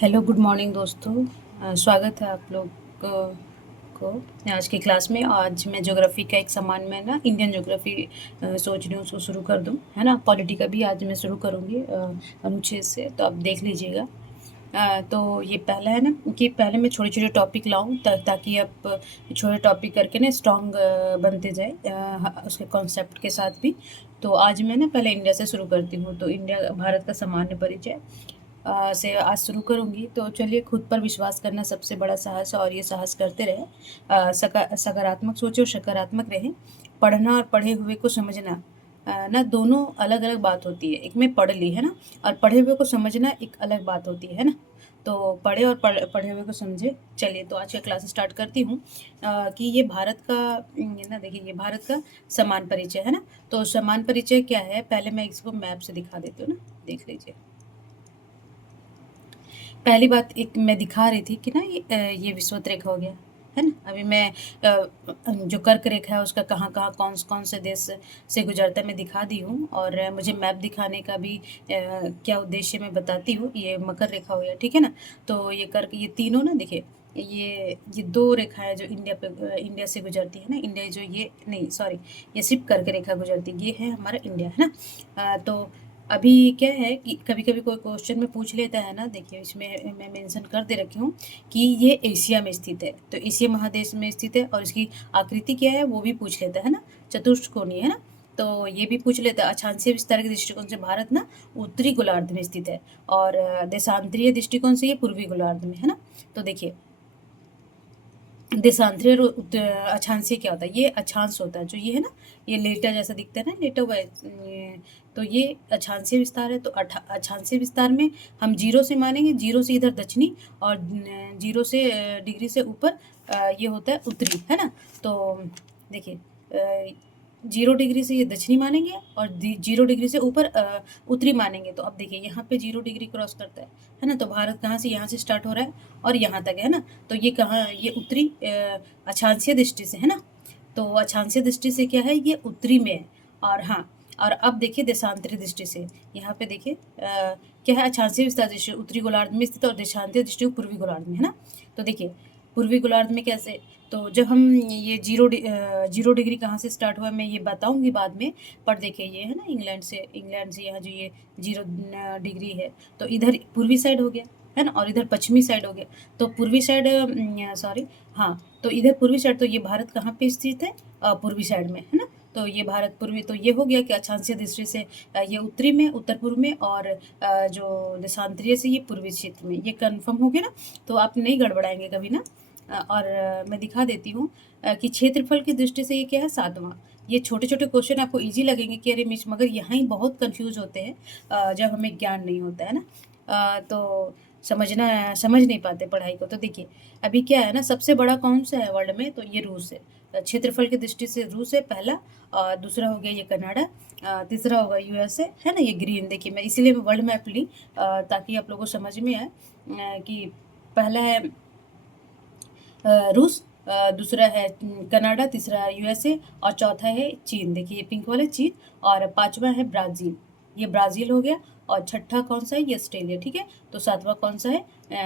Hello good morning दोस्तों। स्वागत है आप लोग को आज की क्लास में। आज मैं ज्योग्राफी का एक समान में ना इंडियन ज्योग्राफी सोच रही हूँ उसको शुरू कर दूँ, है ना। पॉलिटी का भी आज मैं शुरू करूँगी अनुच्छेद से, तो आप देख लीजिएगा। तो ये पहला है ना कि पहले मैं छोटे छोटे टॉपिक लाऊं ताकि आप छोटे टॉपिक करके ना स्ट्रॉन्ग बनते जाए उसके कॉन्सेप्ट के साथ भी। तो आज मैं ना पहले इंडिया से शुरू करती हूँ। तो इंडिया भारत का सामान्य परिचय से आज शुरू करूँगी। तो चलिए, खुद पर विश्वास करना सबसे बड़ा साहस है और ये साहस करते रहें। सकारात्मक सोचें और सकारात्मक रहें। पढ़ना और पढ़े हुए को समझना ना दोनों अलग अलग बात होती है। एक में पढ़ ली, है ना, और पढ़े हुए को समझना एक अलग बात होती है ना। तो पढ़े और पढ़े हुए को समझे। चलिए, तो आज का क्लास स्टार्ट करती हूँ। कि ये भारत का ना, देखिए ये भारत का समान परिचय है ना। तो समान परिचय क्या है, पहले मैं इसको मैप से दिखा देती हूँ ना, देख लीजिए। पहली बात एक मैं दिखा रही थी कि ना ये विषुवत रेखा हो गया, है ना। अभी मैं जो कर्क रेखा है उसका कहाँ कहाँ कौन से देश से गुजरता है मैं दिखा दी हूँ। और मुझे मैप दिखाने का भी क्या उद्देश्य मैं बताती हूँ। ये मकर रेखा हो गया, ठीक है ना। तो ये कर्क, ये तीनों ना, देखिए ये दो रेखाएं जो इंडिया से गुजरती है ना। इंडिया जो ये नहीं, सॉरी, ये सिर्फ कर्क रेखा गुजरती है, ये है हमारा इंडिया, है ना। तो अभी क्या है कि कभी-कभी कोई क्वेश्चन में पूछ लेता है ना, देखिए इसमें मैं मेंशन कर दे रखी हूँ कि ये एशिया में स्थित है। तो एशिया महादेश में स्थित है और इसकी आकृति क्या है वो भी पूछ लेता है ना, चतुष्कोणीय, है ना। तो ये भी पूछ लेता है। अक्षांशीय विस्तार के दृष्टिकोण से भारत ना उत्तरी गोलार्ध में स्थित है और देशांतरीय दृष्टिकोण से ये पूर्वी गोलार्ध में, है ना। तो देखिए, देशांतरीय और अक्षांशीय क्या होता है, ये अक्षांश होता है जो ये है ना, ये लेटा जैसा दिखता है ना, लेटा हुआ है तो ये अक्षांशीय विस्तार है। तो अक्षांशीय विस्तार में हम जीरो से मानेंगे, जीरो से इधर दक्षिणी और जीरो से डिग्री से ऊपर ये होता है उत्तरी, है ना। तो देखिए, 0 डिग्री से ये दक्षिणी मानेंगे और 0 डिग्री से ऊपर उत्तरी मानेंगे। तो अब देखिए यहाँ पे 0 डिग्री क्रॉस करता है ना। तो भारत कहाँ से, यहाँ से स्टार्ट हो रहा है और यहाँ तक है ना। तो ये कहाँ, ये उत्तरी अक्षांशीय दृष्टि से, है ना। तो अक्षांशीय दृष्टि से क्या है, ये उत्तरी में है। और हाँ, और अब देखिए देशांतरी दृष्टि से, यहाँ पे देखिए क्या है, अक्षांशीय विस्तार दृष्टि उत्तरी गोलार्ध में स्थित और देशांतरीय दृष्टि पूर्वी गोलार्ध में, है ना। तो देखिए पूर्वी गोलार्ध में कैसे, तो जब हम ये 0 डिग्री कहाँ से स्टार्ट हुआ मैं ये बताऊंगी बाद में। पर देखिए ये है ना, इंग्लैंड से यहाँ जो ये 0 डिग्री है, तो इधर पूर्वी साइड हो गया, है ना, और इधर पश्चिमी साइड हो गया। तो पूर्वी साइड, सॉरी, हाँ, तो इधर पूर्वी साइड, तो ये भारत कहाँ पे स्थित है, पूर्वी साइड में, है ना। तो ये भारत पूर्वी, तो ये हो गया कि अक्षांशीय दृष्टि से ये उत्तरी में, उत्तर पूर्व में, और जो देशांतरीय से ये पूर्वी क्षेत्र में, ये कन्फर्म हो गया ना। तो आप नहीं गड़बड़ाएंगे कभी ना। और मैं दिखा देती हूँ कि क्षेत्रफल की दृष्टि से ये क्या है, 7वां। ये छोटे छोटे क्वेश्चन आपको इजी लगेंगे कि अरे मिस, मगर यहाँ ही बहुत कंफ्यूज होते हैं जब हमें ज्ञान नहीं होता है ना। तो समझ नहीं पाते पढ़ाई को। तो देखिए अभी क्या है ना, सबसे बड़ा कौन सा है वर्ल्ड में, तो ये रूस है। क्षेत्रफल की दृष्टि से रूस है पहला, और दूसरा हो गया ये कनाडा, तीसरा होगा यूएसए, है ना। ये ग्रीन, देखिए मैं इसीलिए वर्ल्ड मैप ली ताकि आप लोगों को समझ में आए कि पहला है रूस, दूसरा है कनाडा, तीसरा यूएसए और चौथा है चीन। देखिए ये पिंक वाला चीन, और पांचवा है ब्राज़ील, ये ब्राज़ील हो गया। और छठा कौन सा है, ये ऑस्ट्रेलिया, ठीक है। तो सातवां कौन सा है,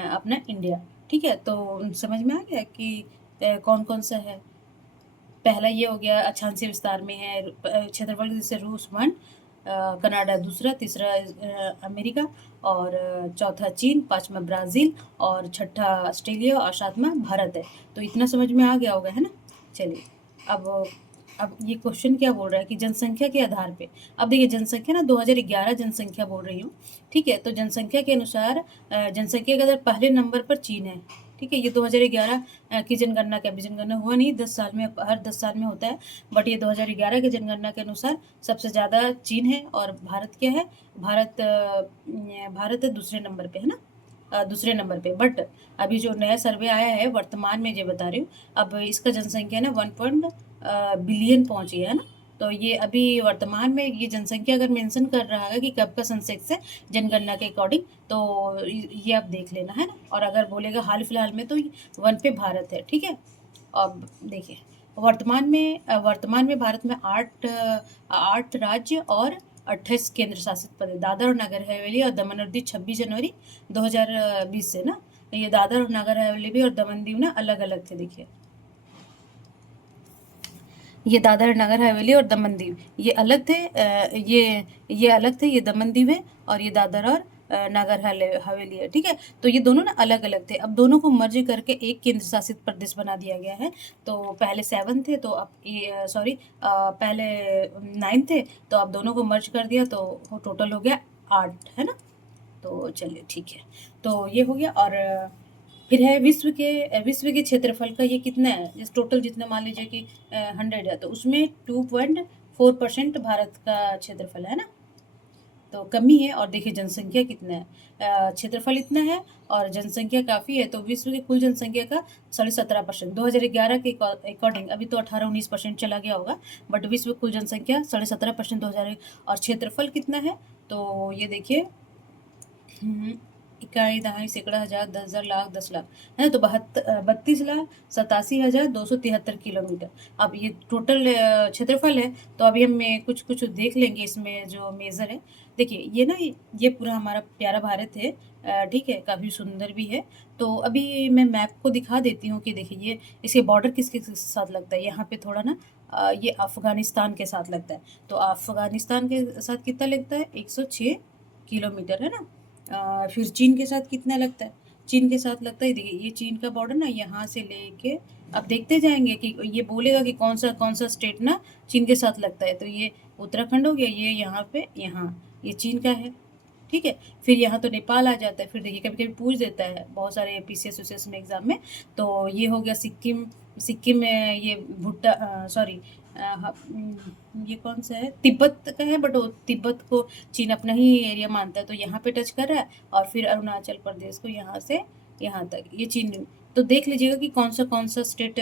अपना इंडिया, ठीक है। तो समझ में आ गया कि कौन कौन सा है। पहला ये हो गया अक्षांशीय विस्तार में है, क्षेत्रफल जैसे रूस 1, कनाडा दूसरा, तीसरा अमेरिका, और चौथा चीन, पांचवा ब्राज़ील, और छठा ऑस्ट्रेलिया, और सातवां भारत है। तो इतना समझ में आ गया होगा, है ना। चलिए, अब अब ये क्वेश्चन क्या बोल रहा है कि जनसंख्या के आधार पे, अब देखिए जनसंख्या ना 2011 जनसंख्या बोल रही हूँ, ठीक है। तो जनसंख्या के अनुसार जनसंख्या के अगर पहले नंबर पर चीन है, ठीक है। ये 2011 की जनगणना का, अभी जनगणना हुआ नहीं, 10 साल में, हर 10 साल में होता है, बट ये 2011 की जनगणना के अनुसार सबसे ज़्यादा चीन है और भारत क्या है, भारत दूसरे नंबर पे, है ना। दूसरे नंबर पे। बट अभी जो नया सर्वे आया है वर्तमान में, जो बता रही हूँ, अब इसका जनसंख्या ना 1 बिलियन पहुंची है ना। तो ये अभी वर्तमान में ये जनसंख्या अगर मेंशन कर रहा है कि कब का सेंसेक्स है जनगणना के अकॉर्डिंग, तो ये आप देख लेना, है ना। और अगर बोलेगा हाल फिलहाल में, तो 1 पे भारत है, ठीक है। अब देखिए वर्तमान में भारत में आठ राज्य और 28 केंद्र शासित प्रदेश, दादर और नगर हवेली और दमन और दीव 26 जनवरी 2020 से ना, ये दादर और नगर हवेली भी और दमन दीव ना अलग अलग थे। देखिए ये दादर और नगर हवेली और दमन दीव ये अलग थे, ये अलग थे, ये दमन दीव है और ये दादर और नगर हवेली है। ठीक है, तो ये दोनों ना अलग अलग थे, अब दोनों को मर्ज करके एक केंद्र शासित प्रदेश बना दिया गया है। तो पहले 7 थे, तो अब ये पहले 9 थे, तो अब दोनों को मर्ज कर दिया तो टोटल हो गया 8, है ना। तो चलिए ठीक है, तो ये हो गया। और फिर है विश्व के क्षेत्रफल का ये कितना है, जिस टोटल जितना मान लीजिए कि 100 है, तो उसमें 2.4% भारत का क्षेत्रफल है ना, तो कमी है। और देखिए जनसंख्या कितना है, क्षेत्रफल इतना है और जनसंख्या काफ़ी है, तो विश्व की कुल जनसंख्या का 17.5%। 2011 के अकॉर्डिंग, अभी तो 18-19% चला गया होगा, बट विश्व कुल जनसंख्या 17.5% 2000। और क्षेत्रफल कितना है, तो ये देखिए इकाई, दहाई, सैकड़ा, हजार, 10,000, लाख, 10 लाख है, तो 32,87,273 किलोमीटर। अब ये टोटल क्षेत्रफल है, तो अभी हम कुछ कुछ देख लेंगे इसमें जो मेज़र है। देखिए ये ना, ये पूरा हमारा प्यारा भारत है, ठीक है, काफ़ी सुंदर भी है। तो अभी मैं मैप को दिखा देती हूँ कि देखिए ये इसके बॉर्डर किसके साथ लगता है। यहाँ पे थोड़ा ना ये अफ़गानिस्तान के साथ लगता है, तो अफ़गानिस्तान के साथ कितना लगता है, 106 किलोमीटर, है ना। फिर चीन के साथ कितना लगता है, चीन के साथ लगता है, देखिए ये चीन का बॉर्डर ना यहाँ से लेके, अब देखते जाएंगे कि ये बोलेगा कि कौन सा स्टेट ना चीन के साथ लगता है। तो ये उत्तराखंड हो गया, ये यहाँ पे, यहाँ ये चीन का है, ठीक है। फिर यहाँ तो नेपाल आ जाता है। फिर देखिए कभी कभी पूछ देता है बहुत सारे PCS UCS में एग्जाम में, तो ये हो गया सिक्किम, सिक्किम में ये ये कौन सा है, तिब्बत का है, बट वो तिब्बत को चीन अपना ही एरिया मानता है, तो यहाँ पे टच कर रहा है। और फिर अरुणाचल प्रदेश को यहाँ से यहाँ तक ये चीन। तो देख लीजिएगा कि कौन सा स्टेट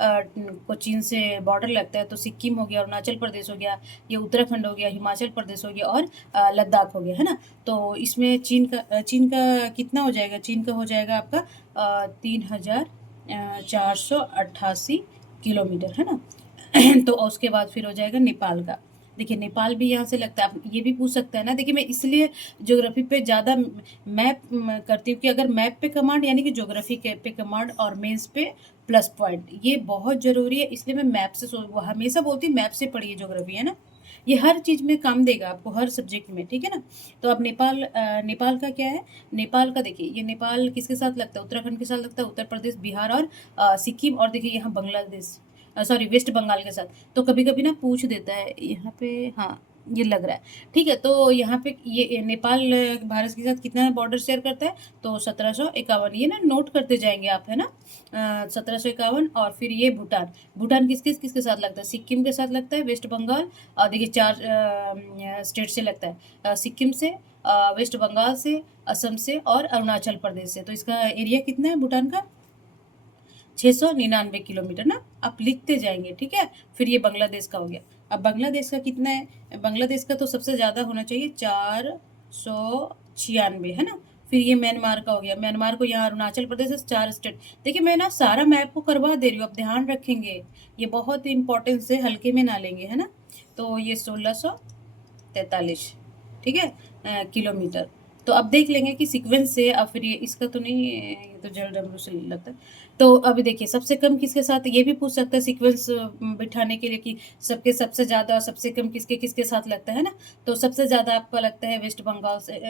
को चीन से बॉर्डर लगता है। तो सिक्किम हो गया, अरुणाचल प्रदेश हो गया, ये उत्तराखंड हो गया, हिमाचल प्रदेश हो गया और लद्दाख हो गया, है ना। तो इसमें चीन का कितना हो जाएगा, चीन का हो जाएगा आपका 3,488 किलोमीटर, है ना। तो उसके बाद फिर हो जाएगा नेपाल का। देखिए नेपाल भी यहाँ से लगता है, आप ये भी पूछ सकता है ना। देखिए मैं इसलिए ज्योग्राफी पे ज़्यादा मैप करती हूँ कि अगर मैप पे कमांड यानी कि ज्योग्राफी के पे कमांड और मेंस पे प्लस पॉइंट, ये बहुत ज़रूरी है। इसलिए मैं मैप से हमेशा बोलती हूँ मैप से पढ़िए ज्योग्राफी, है ना। ये हर चीज़ में काम देगा आपको, हर सब्जेक्ट में, ठीक है ना। तो अब नेपाल का क्या है, नेपाल का देखिए, ये नेपाल किसके साथ लगता है, उत्तराखंड के साथ लगता है, उत्तर प्रदेश, बिहार और सिक्किम, और देखिए यहाँ बांग्लादेश, वेस्ट बंगाल के साथ। तो कभी कभी ना पूछ देता है यहाँ पे, हाँ ये लग रहा है, ठीक है। तो यहाँ पे ये नेपाल भारत के साथ कितना है बॉर्डर शेयर करता है, तो 1751, ये ना नोट करते जाएंगे आप, है ना। 1751। और फिर ये भूटान किसके साथ लगता है, सिक्किम के साथ लगता है, वेस्ट बंगाल, और देखिए 4 स्टेट से लगता है, सिक्किम से, वेस्ट बंगाल से, असम से और अरुणाचल प्रदेश से। तो इसका एरिया कितना है भूटान का, 699 किलोमीटर ना, आप लिखते जाएंगे, ठीक है। फिर ये बांग्लादेश का हो गया। अब बांग्लादेश का कितना है, बांग्लादेश का तो सबसे ज़्यादा होना चाहिए, 496, है ना। फिर ये म्यांमार का हो गया, म्यांमार को यहाँ अरुणाचल प्रदेश से 4 स्टेट। देखिए मैं ना सारा मैप को करवा दे रही हूँ, आप ध्यान रखेंगे, ये बहुत इंपॉर्टेंस है, हल्के में ना लेंगे, है ना। तो ये 1643, ठीक है, किलोमीटर। तो अब देख लेंगे कि सीक्वेंस से, अब फिर ये इसका तो नहीं, ये तो JW से लगता है। तो अभी देखिए सबसे कम किसके साथ, ये भी पूछ सकता है सीक्वेंस बिठाने के लिए कि सबके सबसे ज़्यादा और सबसे कम किसके किसके साथ लगता है ना। तो सबसे ज़्यादा आपका लगता है वेस्ट बंगाल से,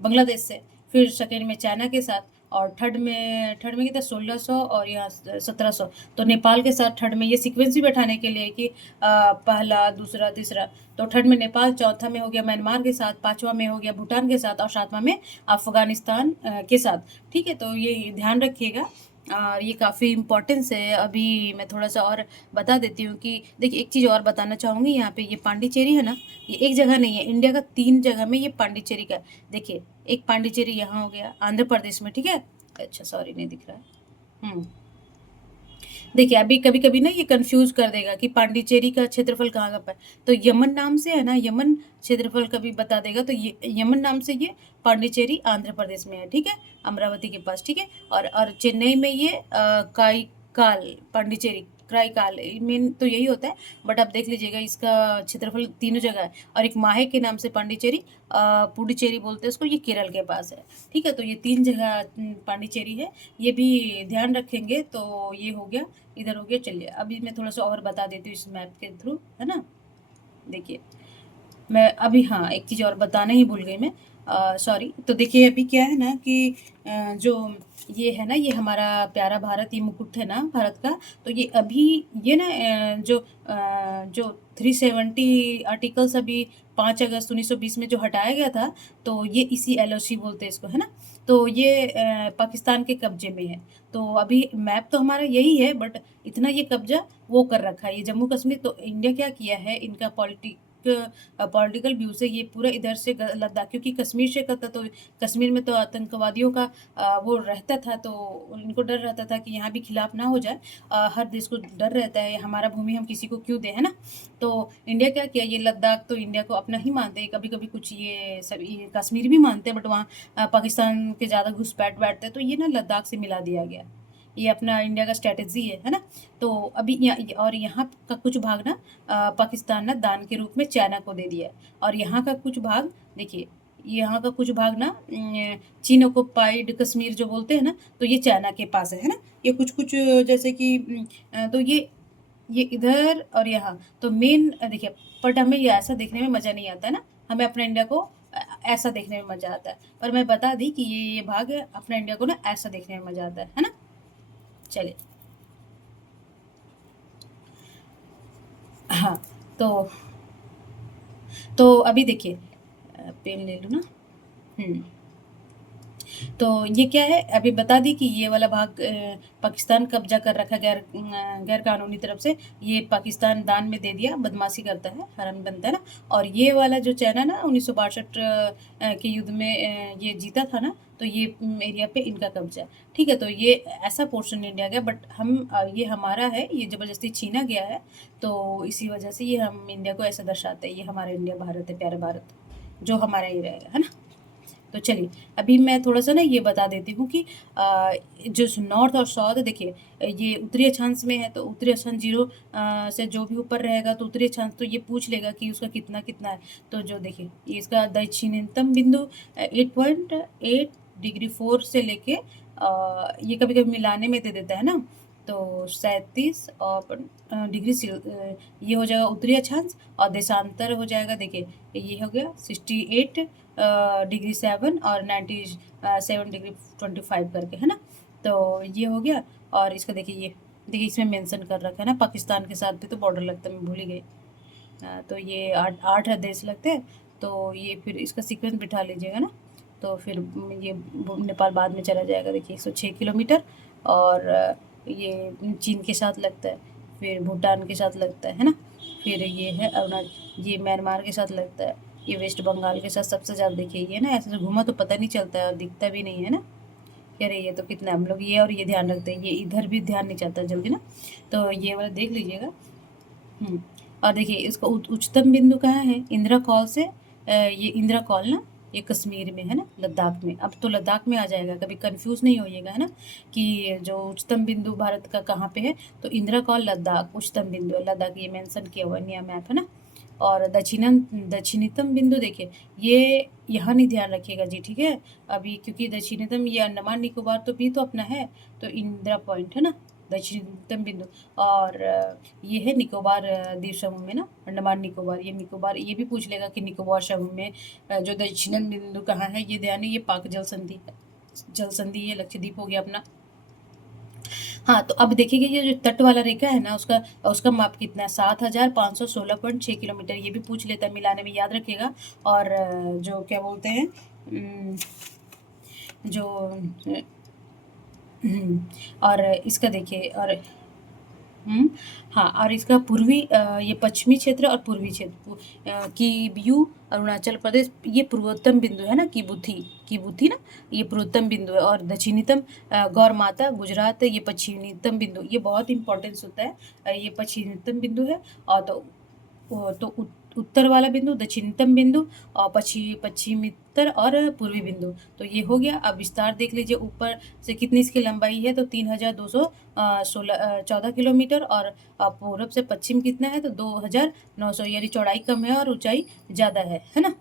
बांग्लादेश से, फिर सेकेंड में चाइना के साथ, और थर्ड में कितना 1600 और यहाँ 1700। तो नेपाल के साथ थर्ड में, ये सीक्वेंस भी बैठाने के लिए कि पहला, दूसरा, तीसरा। तो थर्ड में नेपाल, चौथा में हो गया म्यांमार के साथ, पांचवा में हो गया भूटान के साथ और सातवां में अफगानिस्तान के साथ, ठीक है। तो ये ध्यान रखिएगा और ये काफ़ी इम्पोर्टेंस है। अभी मैं थोड़ा सा और बता देती हूँ कि देखिए एक चीज़ और बताना चाहूँगी, यहाँ पे ये पांडिचेरी है ना, ये एक जगह नहीं है, इंडिया का 3 जगह में ये पांडिचेरी का। देखिए एक पांडिचेरी यहाँ हो गया आंध्र प्रदेश में, ठीक है। अच्छा सॉरी नहीं दिख रहा है। देखिए अभी कभी कभी ना ये कंफ्यूज कर देगा कि पांडिचेरी का क्षेत्रफल कहाँ का है। तो यमन नाम से है ना, यमन क्षेत्रफल कभी बता देगा, तो ये यमन नाम से ये पांडिचेरी आंध्र प्रदेश में है, ठीक है, अमरावती के पास, ठीक है। और चेन्नई में ये काइकाल पांडिचेरी क्राइकाल मेन तो यही होता है, बट आप देख लीजिएगा इसका क्षेत्रफल तीनों जगह है। और एक माहे के नाम से पांडिचेरी, पुडुचेरी बोलते हैं उसको, ये केरल के पास है। ठीक है, तो ये 3 जगह पांडिचेरी है, ये भी ध्यान रखेंगे। तो ये हो गया, इधर हो गया। चलिए अभी मैं थोड़ा सा और बता देती हूँ इस मैप के थ्रू, है ना। देखिए मैं अभी, हाँ एक चीज़ और बताना ही भूल गई मैं, सॉरी। तो देखिए अभी क्या है ना कि जो ये है ना, ये हमारा प्यारा भारत, ये मुकुट है ना भारत का। तो ये अभी ये ना जो 370 आर्टिकल्स अभी 5 अगस्त 1920 में जो हटाया गया था, तो ये इसी एलओसी बोलते हैं इसको, है ना। तो ये पाकिस्तान के कब्जे में है। तो अभी मैप तो हमारा यही है, बट इतना ये कब्जा वो कर रखा है, ये जम्मू कश्मीर। तो इंडिया क्या किया है, इनका पॉलिटिकल व्यू से ये पूरा इधर से लद्दाख, क्योंकि कश्मीर से करता, तो कश्मीर में तो आतंकवादियों का वो रहता था, तो उनको डर रहता था कि यहाँ भी खिलाफ ना हो जाए। हर देश को डर रहता है, हमारा भूमि हम किसी को क्यों दें, है ना। तो इंडिया क्या किया, ये लद्दाख तो इंडिया को अपना ही मानते हैं, कभी कभी कुछ ये सब ये कश्मीर भी मानते हैं, बट वहाँ पाकिस्तान के ज़्यादा घुसपैठ बैठते हैं, तो ये ना लद्दाख से मिला दिया गया। ये अपना इंडिया का स्ट्रेटेजी है ना। तो अभी और यहाँ का कुछ भाग ना पाकिस्तान ना दान के रूप में चाइना को दे दिया है। और यहाँ का कुछ भाग देखिए, यहाँ का कुछ भाग ना चीन ऑक्युपाइड कश्मीर जो बोलते हैं ना, तो ये चाइना के पास है ना। ये कुछ कुछ जैसे कि तो ये इधर और यहाँ तो मेन देखिए। बट हमें ये ऐसा देखने में मज़ा नहीं आता है ना, हमें अपना इंडिया को ऐसा देखने में मज़ा आता है। पर मैं बता दी कि ये भाग है अपना इंडिया को ना ऐसा देखने में मज़ा आता है ना। चलिए, हाँ। तो अभी देखिए पेन ले लूँ ना। हुँ। तो ये क्या है, अभी बता दी कि ये वाला भाग पाकिस्तान कब्जा कर रखा गैर कानूनी तरफ से, ये पाकिस्तान दान में दे दिया, बदमाशी करता है, हरामी बनता है ना। और ये वाला जो चाइना ना 1962 के युद्ध में ये जीता था ना, तो ये एरिया पे इनका कब्जा है। ठीक है, तो ये ऐसा पोर्शन इंडिया गया, बट हम ये हमारा है, ये ज़बरदस्ती छीना गया है। तो इसी वजह से ये हम इंडिया को ऐसा दर्शाते हैं, ये हमारा इंडिया भारत है, प्यारा भारत, जो हमारा ही रहेगा, है ना। तो चलिए अभी मैं थोड़ा-सा ना ये बता देती हूँ कि जो नॉर्थ और साउथ है देखिए, ये उत्तरी अक्षांश में है, तो उत्तरी अक्षांश 0 से जो भी ऊपर रहेगा, तो उत्तरी अक्षांश तो ये पूछ लेगा कि उसका कितना-कितना है। तो जो देखिए ये इसका दक्षिणतम बिंदु 8.8 डिग्री 4 से लेके ये कभी-कभी मिलाने में दे देता है ना, तो 37 और ये हो जाएगा उत्तरी अक्षांश। और देशांतर हो जाएगा देखिए, ये हो गया 68 डिग्री 7 और 97 डिग्री 25 करके, है ना। तो ये हो गया। और इसका देखिए, ये देखिए इसमें मेंशन कर रखा है ना, पाकिस्तान के साथ भी तो बॉर्डर लगता है, मैं भूल ही गई। तो ये 8 देश लगते हैं। तो ये फिर इसका सीक्वेंस बिठा लीजिएगा ना, तो फिर ये नेपाल बाद में चला जाएगा। देखिए 106 किलोमीटर। और ये चीन के साथ लगता है, फिर भूटान के साथ लगता है ना। फिर ये है अरुणाचल, ये म्यांमार के साथ लगता है, ये वेस्ट बंगाल के साथ सबसे ज़्यादा। देखिए ये ना ऐसे से घूमा तो पता नहीं चलता है और दिखता भी नहीं है ना। कह रही है तो कितना हम लोग ये और ये ध्यान रखते हैं, ये इधर भी ध्यान नहीं जाता जल्दी ना। तो ये वाला देख लीजिएगा। और देखिए इसका उच्चतम बिंदु कहाँ है, इंदिरा कॉल से ये इंदिरा कॉल ना, ये कश्मीर में है ना, लद्दाख में। अब तो लद्दाख में आ जाएगा, कभी कंफ्यूज नहीं होइएगा, है ना, कि जो उच्चतम बिंदु भारत का कहाँ पे है। तो इंदिरा कॉल लद्दाख उच्चतम बिंदु है, लद्दाख ये मेंशन किया हुआ है नया मैप, है ना। और दक्षिणतम बिंदु देखिए, ये यहाँ नहीं ध्यान रखिएगा जी, ठीक है। अभी क्योंकि दक्षिणतम ये अंडमान निकोबार तो भी तो अपना है, तो इंदिरा पॉइंट है ना दक्षिणतम बिंदु। और ये है निकोबार द्वीप समूह में ना, अंडमान निकोबार, ये निकोबार, ये भी पूछ लेगा कि निकोबार समूह में जो दक्षिणन बिंदु कहाँ है, ये ध्यान है, ये पाक जल संधि ये लक्षद्वीप हो गया अपना। हाँ, तो अब देखिए ये जो तट वाला रेखा है ना, उसका उसका माप कितना है, 7516.6 किलोमीटर। ये भी पूछ लेता है, मिलाने में याद रखिएगा। और जो क्या बोलते हैं जो और इसका देखिए, और हाँ, और इसका पूर्वी ये पश्चिमी क्षेत्र और पूर्वी क्षेत्र किबू अरुणाचल प्रदेश, ये पूर्वोत्तम बिंदु है ना, किबुथी ना, ये पूर्वोत्तम बिंदु है। और दक्षिणतम गौर माता गुजरात, ये पश्चिमीतम बिंदु, ये बहुत इंपॉर्टेंस होता है। ये पश्चिमीतम बिंदु है। और तो उत्तर वाला बिंदु, दक्षिणतम बिंदु और पश्चिमोत्तर और पूर्वी बिंदु। तो ये हो गया। अब विस्तार देख लीजिए, ऊपर से कितनी इसकी लंबाई है, तो 3214 किलोमीटर, और पूरब से पश्चिम कितना है, तो 2900, यानी चौड़ाई कम है और ऊंचाई ज़्यादा है ना।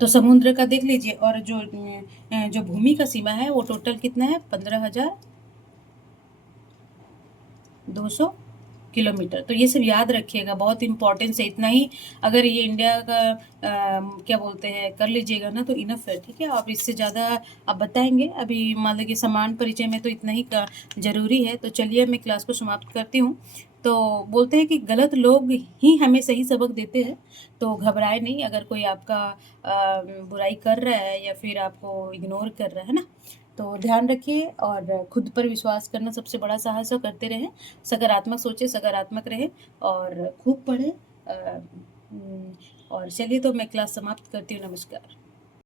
तो समुद्र का देख लीजिए, और जो भूमि का सीमा है वो टोटल कितना है, 15,200 किलोमीटर। तो ये सब याद रखिएगा, बहुत इंपॉर्टेंस है। इतना ही अगर ये इंडिया का क्या बोलते हैं कर लीजिएगा ना, तो इनफ है, ठीक है। आप इससे ज़्यादा आप बताएंगे, अभी मान लीजिए समान परिचय में तो इतना ही का ज़रूरी है। तो चलिए मैं क्लास को समाप्त करती हूँ। तो बोलते हैं कि गलत लोग ही हमें सही सबक देते हैं, तो घबराए नहीं अगर कोई आपका बुराई कर रहा है या फिर आपको इग्नोर कर रहा है ना। तो ध्यान रखिए, और खुद पर विश्वास करना सबसे बड़ा साहस है, करते रहें। सकारात्मक सोचें, सकारात्मक रहें, और खूब पढ़ें। और चलिए, तो मैं क्लास समाप्त करती हूँ। नमस्कार।